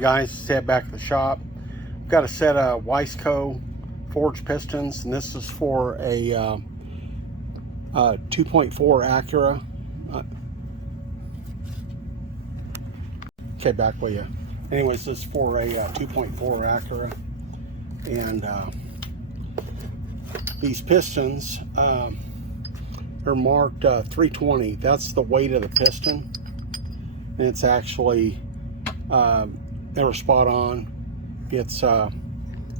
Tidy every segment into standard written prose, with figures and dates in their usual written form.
Guys, set back at the shop. I've got a set of Wiseco forged pistons, and this is for a 2.4 Acura. Okay, back with you. Anyways, this is for a 2.4 Acura, and these pistons, they're marked 320. That's the weight of the piston, and it's actually they were spot on. It's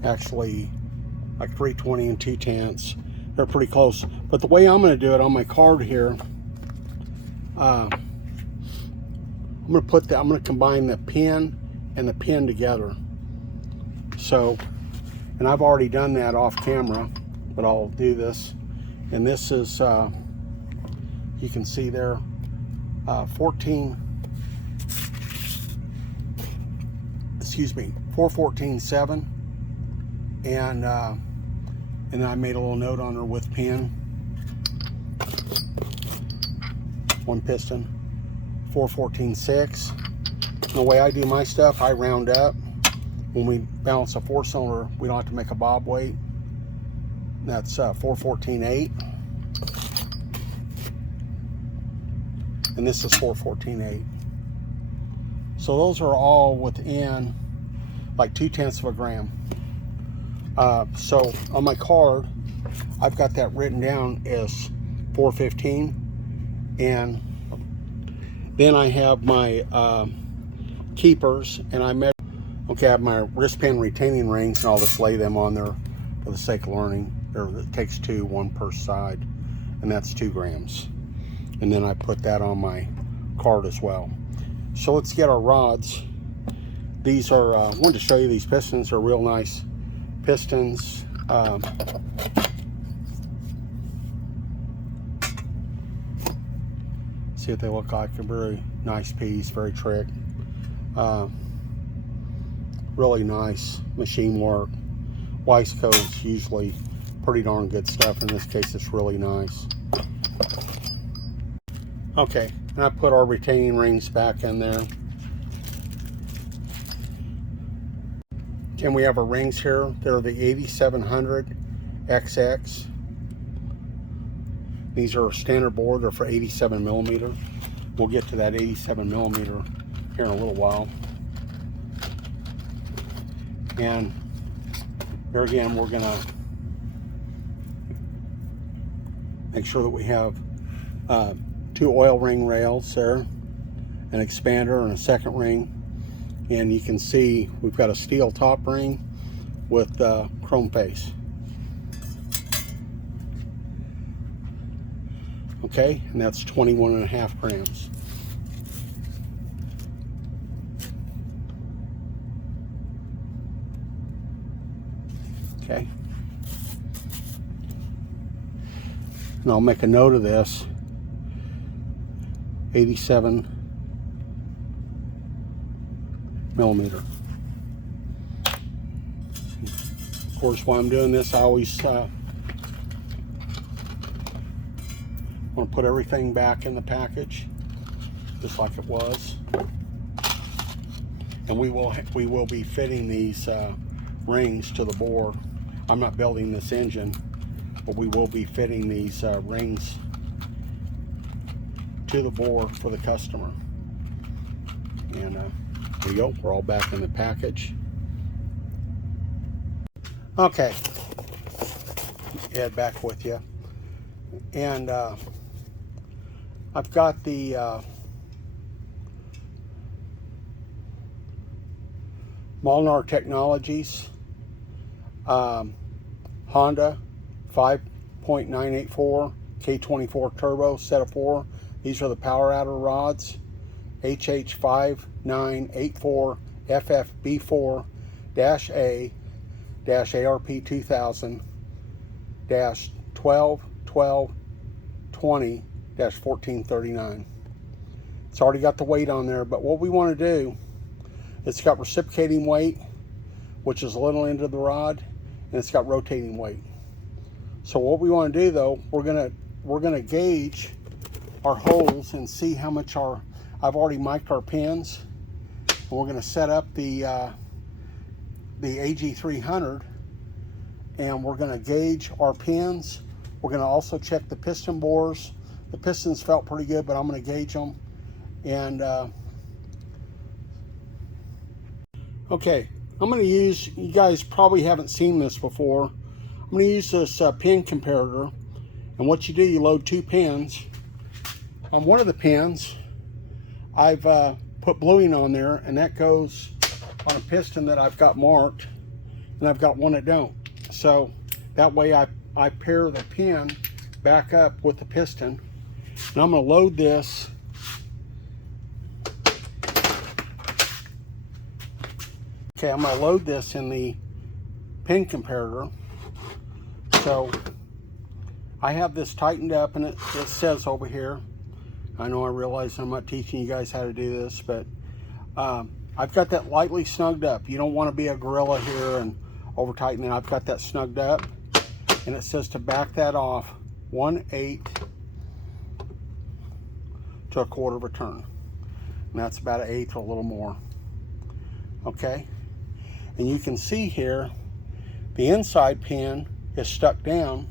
actually like 320 and 2/10. They're pretty close. But the way I'm going to do it on my card here, I'm going to combine the pin and the pin together. So, and I've already done that off camera, but I'll do this. And this is, you can see there, 414.7, and then I made a little note on her with pin. One piston, 414.6. The way I do my stuff, I round up. When we balance a 4-cylinder, we don't have to make a bob weight. That's 414.8, and this is 414.8. So those are all within like 2/10 of a gram. So on my card, I've got that written down as 415, and then I have my keepers, and I have my wristband retaining rings, and I'll just lay them on there for the sake of learning. It takes two, one per side, and that's 2 grams. And then I put that on my card as well. So let's get our rods. These are, I wanted to show you these pistons. Are real nice pistons. See what they look like. A very nice piece, very trick. Really nice machine work. Wiseco is usually pretty darn good stuff. In this case, it's really nice. Okay, and I put our retaining rings back in there. And we have our rings here. They're the 8700 XX. These are standard bore. They're for 87 millimeter. We'll get to that 87 millimeter here in a little while. And here again, we're gonna make sure that we have 2 oil ring rails there, an expander and a second ring. And you can see we've got a steel top ring with chrome face. Okay, and that's 21.5 grams. Okay. And I'll make a note of this. 87 millimeter. Of course, while I'm doing this, I always want to put everything back in the package, just like it was. And we will be fitting these rings to the bore. I'm not building this engine, but we will be fitting these rings to the bore for the customer. And there you go, we're all back in the package. Okay, head back with you. And I've got the Molnar Technologies Honda 5.984 K24 Turbo set of 4. These are the power adder rods. HH5984 FFB4-A-ARP 2000 -12-12-20-1439. It's already got the weight on there, but what we want to do, it's got reciprocating weight, which is a little end of the rod, and it's got rotating weight. So what we want to do though, we're gonna gauge our holes and see how much I've already mic'd our pins, we're going to set up the AG300, and we're going to gauge our pins. We're going to also check the piston bores. The pistons felt pretty good, but I'm going to gauge them. And okay, I'm going to use, you guys probably haven't seen this before, I'm going to use this pin comparator. And what you do, you load 2 pins. On one of the pins, I've put bluing on there, and that goes on a piston that I've got marked, and I've got one that don't. So that way I pair the pin back up with the piston. And I'm going to load this. Okay, I'm going to load this in the pin comparator. So I have this tightened up, and it says over here, I know I realize I'm not teaching you guys how to do this, but I've got that lightly snugged up. You don't want to be a gorilla here and over tighten it. I've got that snugged up, and it says to back that off 1/8 to 1/4 of a turn. And that's about 1/8 or a little more. Okay, and you can see here the inside pin is stuck down.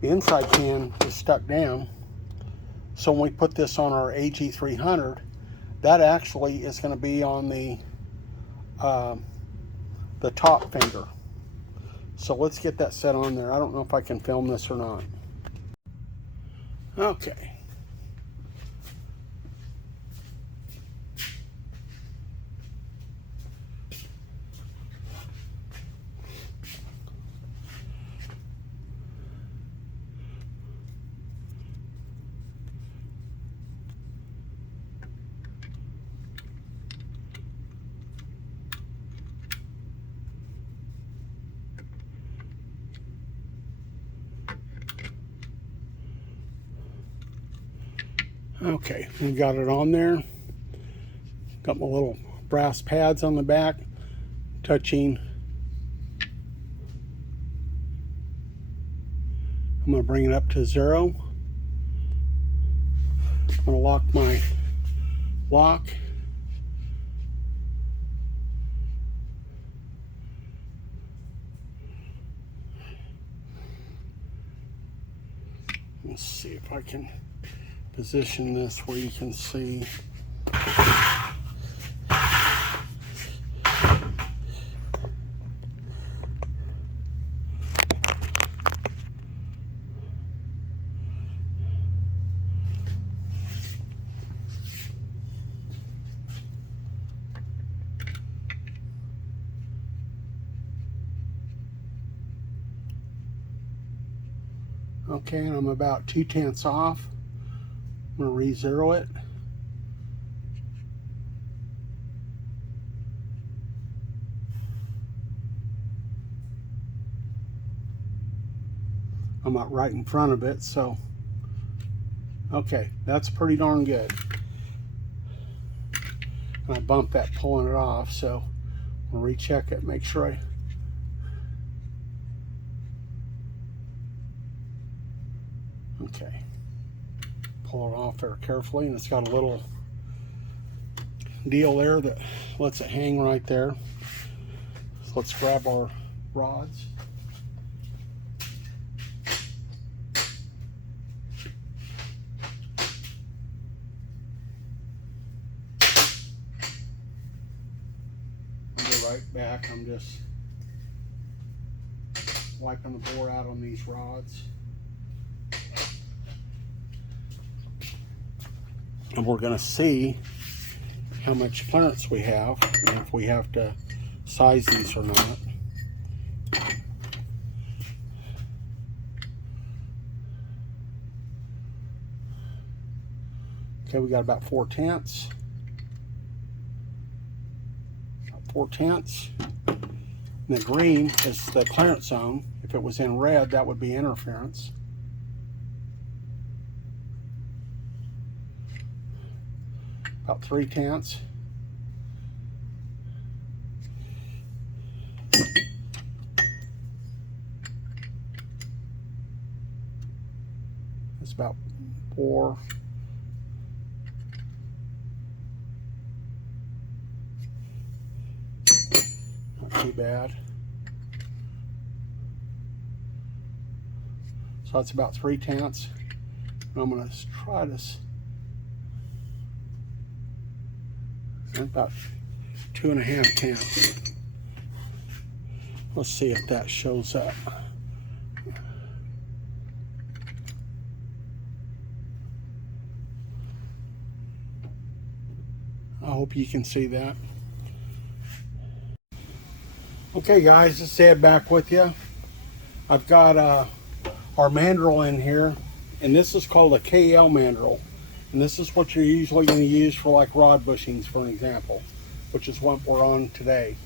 The inside pin is stuck down. So when we put this on our AG300, that actually is going to be on the top finger. So let's get that set on there. I don't know if I can film this or not. Okay. Okay, we got it on there. Got my little brass pads on the back, touching. I'm going to bring it up to 0. I'm going to lock my lock. Let's see if I can position this where you can see. Okay, and I'm about 2/10 off. I'm going to re-zero it. I'm not right in front of it, so okay, that's pretty darn good. And I bumped that pulling it off, so I'll recheck it, make sure I okay. Pull it off there carefully, and it's got a little deal there that lets it hang right there. So let's grab our rods. I'll go right back. I'm just wiping the bore out on these rods. And we're going to see how much clearance we have and if we have to size these or not. Okay, we got about 4/10. About 4/10. And the green is the clearance zone. If it was in red, that would be interference. About 3/10. about 4. Not too bad. So that's about 3/10. And I'm going to try this. About 2.5/10. Let's see if that shows up. I hope you can see that. Okay guys, let's head back with you. I've got our mandrel in here, and this is called a KL mandrel. And this is what you're usually going to use for like rod bushings, for an example, which is what we're on today.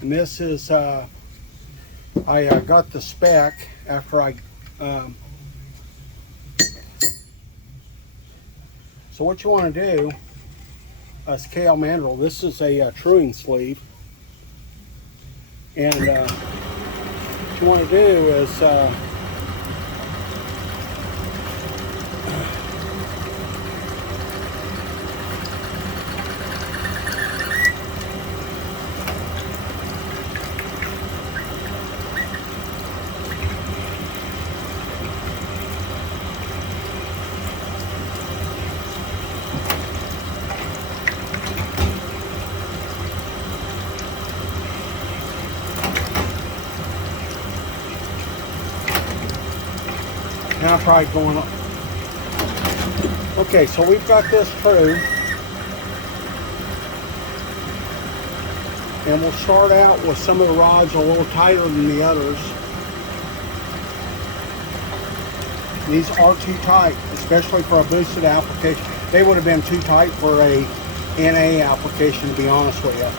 And this is, I got the spec after I, so what you want to do, is KL mandrel, this is a truing sleeve. And what you want to do is, now try going up. Okay, so we've got this true. And we'll start out with some of the rods a little tighter than the others. These are too tight, especially for a boosted application. They would have been too tight for a NA application, to be honest with you.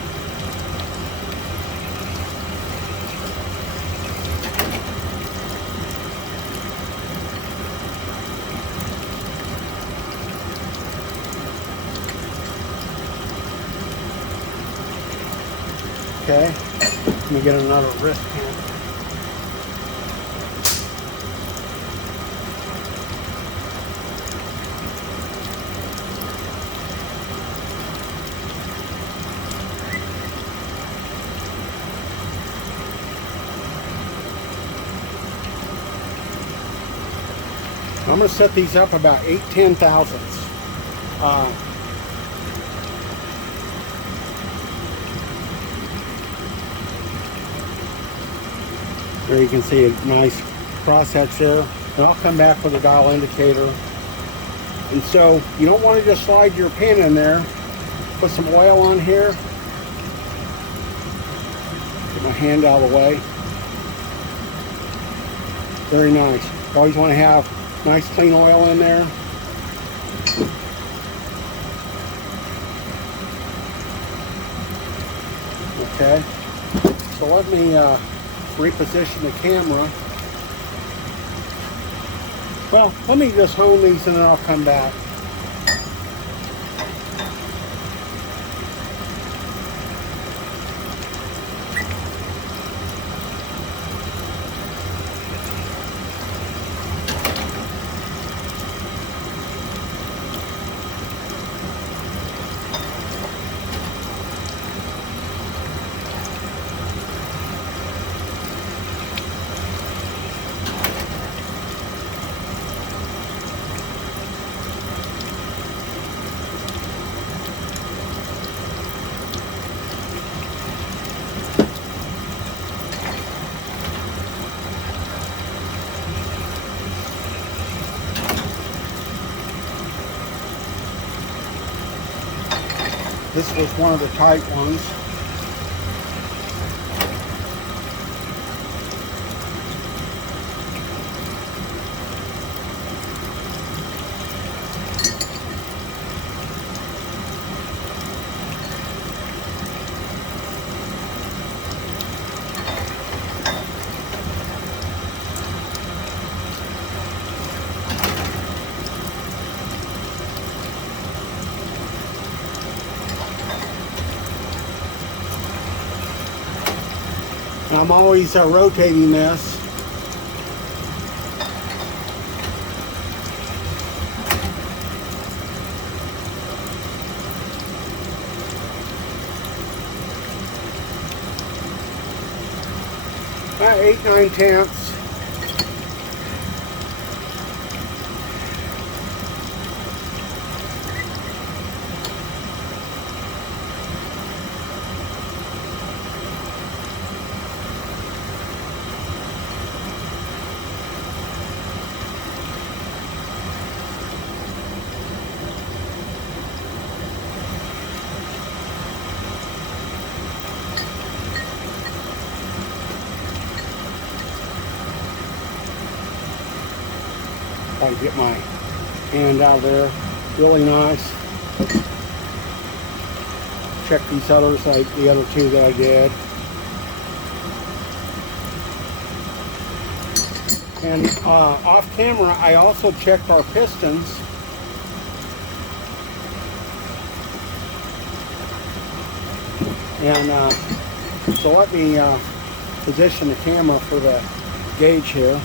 Okay, let me get another wrist here. I'm going to set these up about 8/10 thousandths. There you can see a nice crosshatch there. And I'll come back with a dial indicator. And so you don't want to just slide your pin in there. Put some oil on here. Get my hand out of the way. Very nice. You always want to have nice clean oil in there. Okay. So let me reposition the camera. Well, let me just hone these and then I'll come back. This was one of the tight ones. And I'm always rotating this. About 8/9. I get my hand out of there. Really nice. Check these others like the other two that I did. And off camera, I also checked our pistons. And so let me position the camera for the gauge here.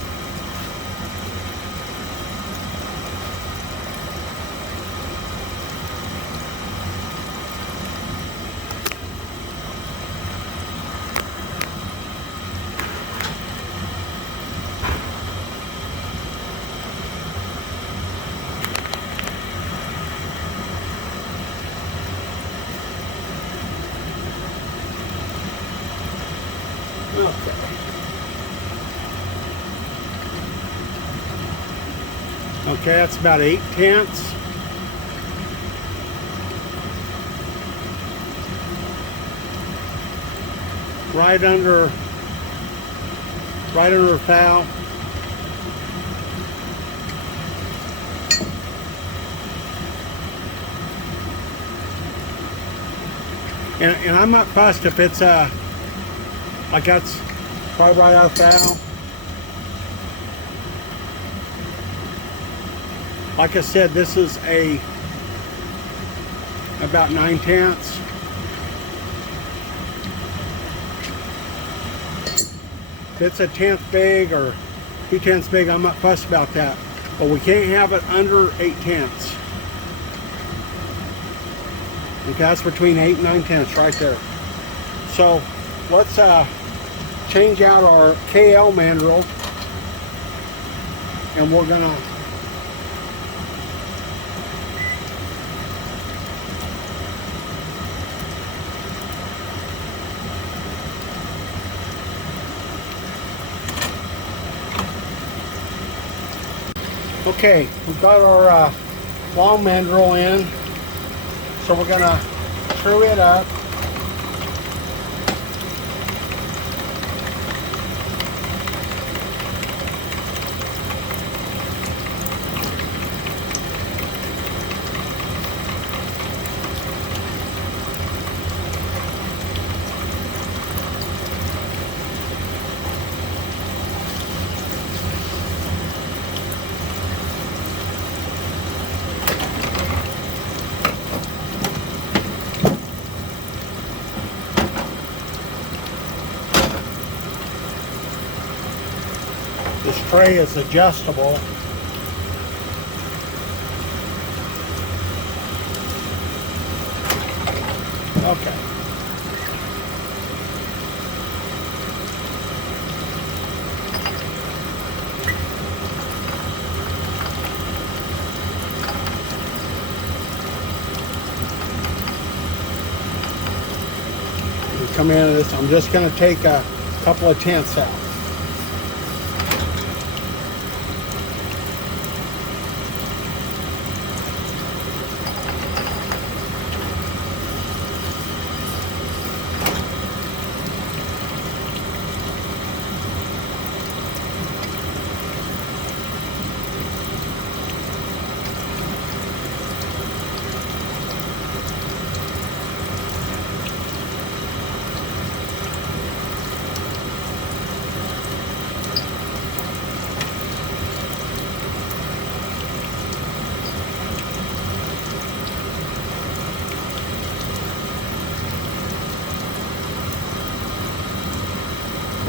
Okay, that's about 8/10. Right under foul. And I'm not fussed if it's like that's probably right out of foul. Like I said, this is about 9/10. If it's a 1/10 big or 2/10 big, I'm not fussed about that. But we can't have it under 8/10. Okay, that's between 8 and 9/10 right there. So let's change out our KL mandrel, and we're gonna okay, we've got our long mandrel in, so we're gonna screw it up. This tray is adjustable. Okay. Come into this. I'm just going to take a couple of tenths out.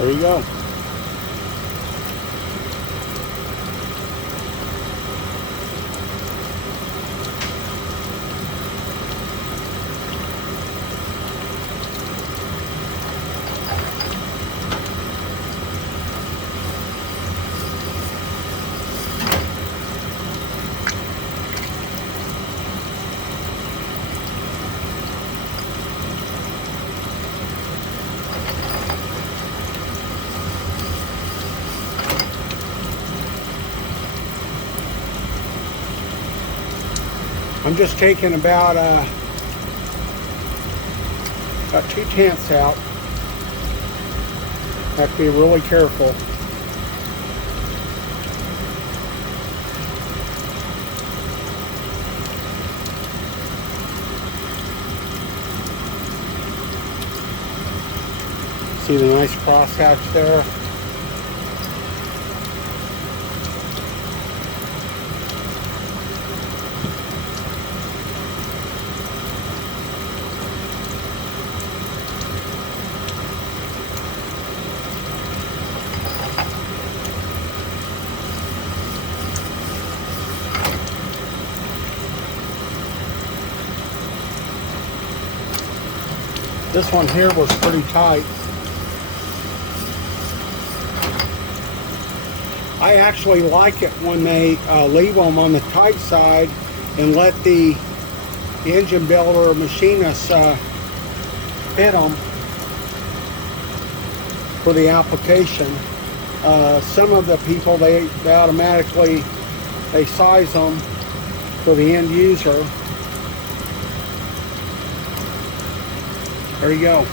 There you go. I'm just taking about 2/10 out. Have to be really careful. See the nice crosshatch there? This one here was pretty tight. I actually like it when they leave them on the tight side and let the engine builder or machinist fit them for the application. Some of the people, they automatically size them for the end user. There you go.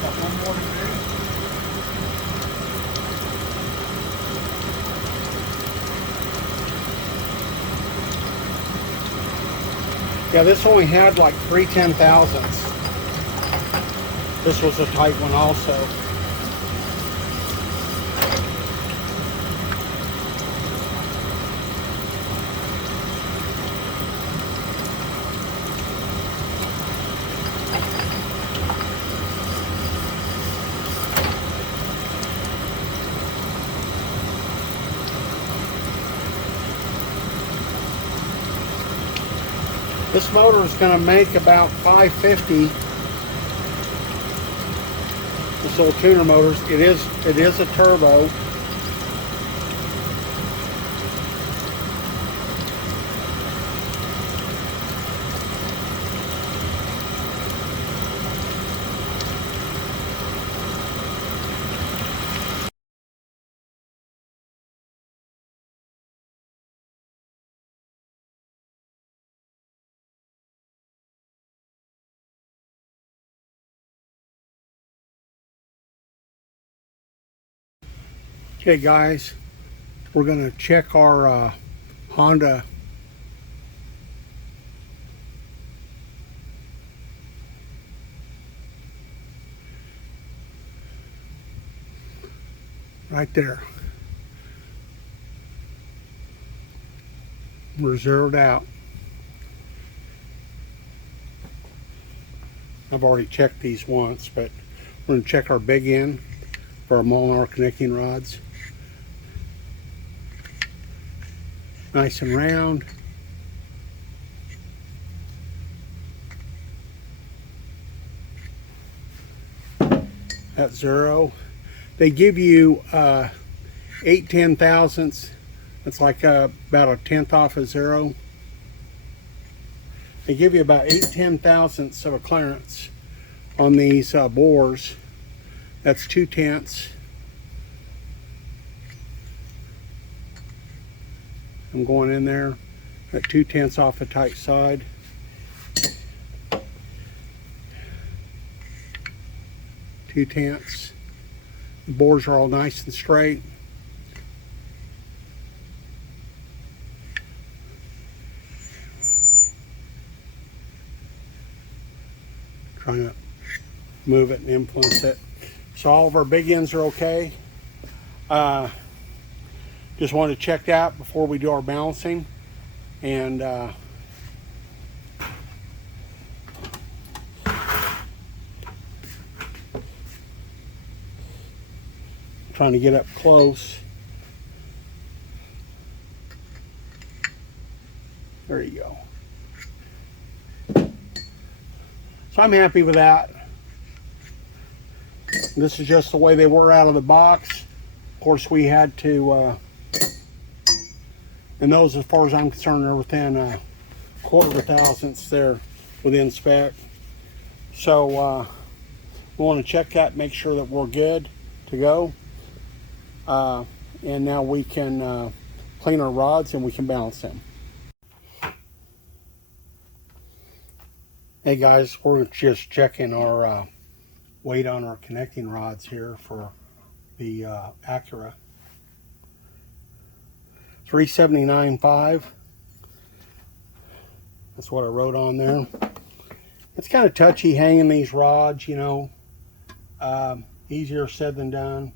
Got one more to do. Yeah, this only had like 3 10,000ths. This was a tight one also. This motor is going to make about 550. This little tuner motors. It is a turbo. Okay guys, we're going to check our Honda right there. We're zeroed out. I've already checked these once, but we're going to check our big end for our Molnar connecting rods. Nice and round. At 0. They give you 8 10,000ths. That's like about a 1/10 off of 0. They give you about 8 10,000ths of a clearance on these bores. That's 2/10. I'm going in there at 2/10 off the tight side. Two-tenths. The bores are all nice and straight. Trying to move it and influence it. So all of our big ends are okay. Just wanted to check that before we do our balancing. And trying to get up close. There you go. So I'm happy with that. This is just the way they were out of the box. Of course, we had to, and those, as far as I'm concerned, are within a quarter of a thousandths. They're within spec. So we want to check that, make sure that we're good to go. And now we can clean our rods and we can balance them. Hey guys, we're just checking our weight on our connecting rods here for the Acura. 379.5. That's what I wrote on there. It's kind of touchy hanging these rods, you know. Easier said than done.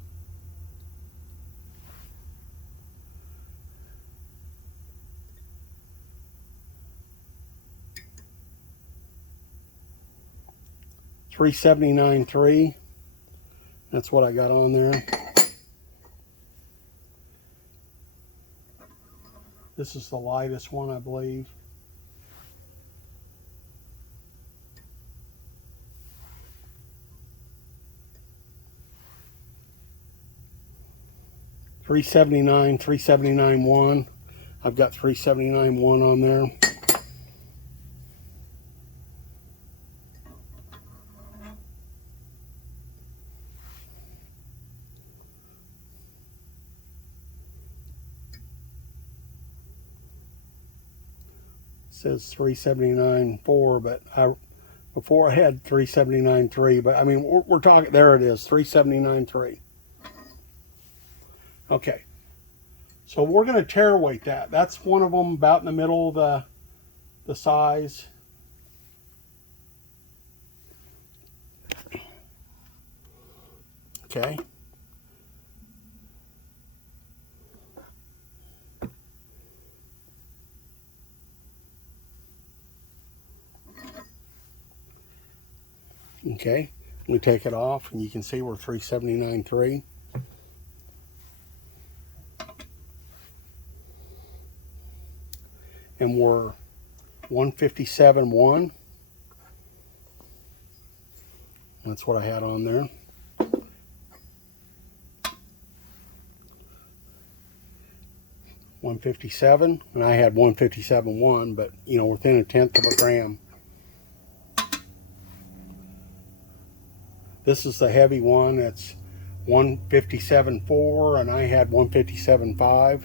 $379.3. That's what I got on there. This is the lightest one, I believe. $379, $379.1. I've got $379.1 on there. Says 379.4, but before I had 379.3, but I mean we're talking, there it is, 379.3. Okay, so we're going to tare weight that. That's one of them, about in the middle of the size. Okay. Okay, we take it off and you can see we're 379.3. And we're 157.1. That's what I had on there. $157, and I had 157.1, but you know, within a tenth of a gram. This is the heavy one. It's 157.4, and I had 157.5.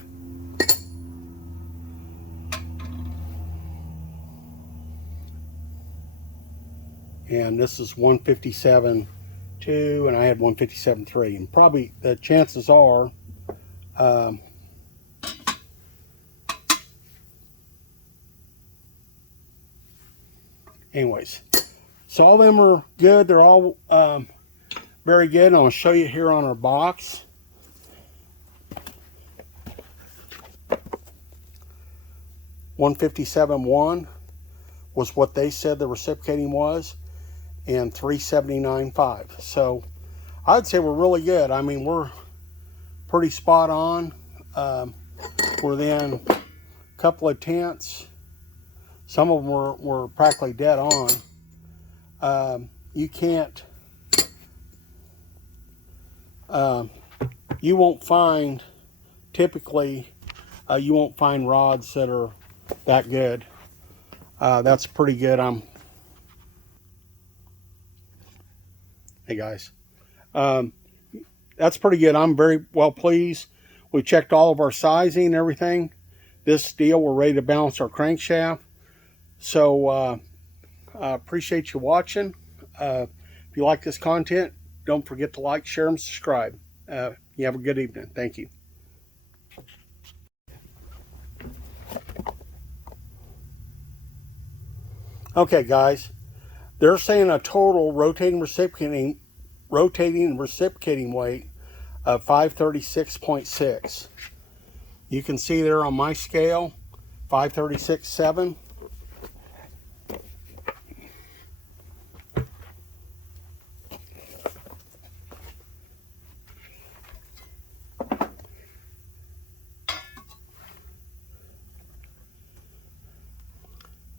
And this is 157.2, and I had 157.3. And probably the chances are, anyways, so all of them are good. They're all very good. And I'll show you here on our box. $157.1 was what they said the reciprocating was, and $379.5. So I'd say we're really good. I mean, we're pretty spot on. We're within a couple of tenths. Some of them were practically dead on. You can't, you won't find, typically, you won't find rods that are that good. That's pretty good. Hey guys, that's pretty good. I'm very well pleased. We checked all of our sizing and everything. This deal, we're ready to balance our crankshaft. So I appreciate you watching. If you like this content, don't forget to like, share, and subscribe. You have a good evening. Thank you. Okay, guys, they're saying a total rotating reciprocating rotating and reciprocating weight of 536.6. You can see there on my scale, 536.7.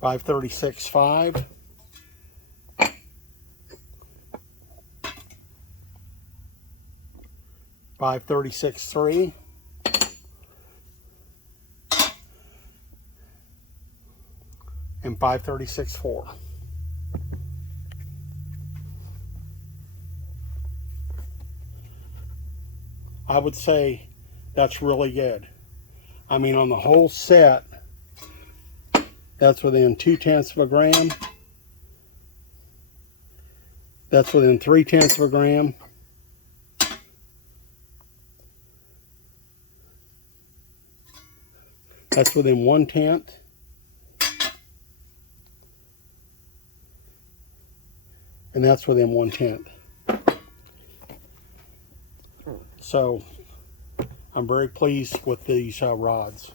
Five 536.5. 536.3. And 536.4. I would say that's really good. I mean, on the whole set, that's within 0.2 of a gram. That's within 0.3 of a gram. That's within 1/10. And that's within 1/10. So I'm very pleased with these rods.